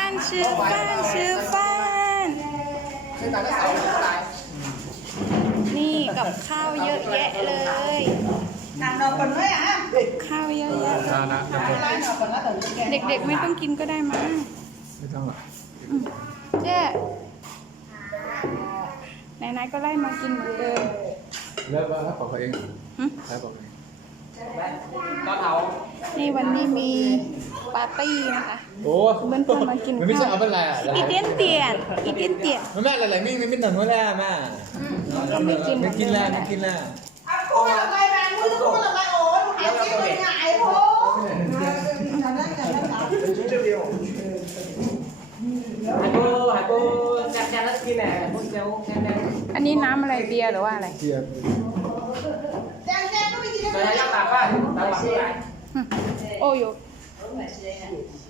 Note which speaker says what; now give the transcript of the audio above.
Speaker 1: นนี่กับข้าวเยอะแยะเลยข้าวเยอะแยะเด็กๆไม่ต้องกินก็ได้มั้ง
Speaker 2: ไม่ต้องหรอก
Speaker 1: เจ๊ไหนๆก็ไล่มากินเหมือนเดิม
Speaker 2: แล้วถ้าบอกเขาเองแล้วบอกเอง
Speaker 1: นี่วันนี้มีปาร์ตี้นะคะ
Speaker 2: โอ้
Speaker 1: เพื่อนๆมากิน
Speaker 2: มันไม่ใช่เอาเป็นไรอ่ะ
Speaker 1: อีเตียนเตียน
Speaker 2: มันแม่อะไรไม่หนังว่าแล้วแม่
Speaker 1: ไม่กิน
Speaker 2: ไม่กินแล้วไม่กินแล้ว
Speaker 1: อันนี้น้ำอะไรเบียร์หรือว่าอะไร
Speaker 2: เกียร์
Speaker 1: โอ้ย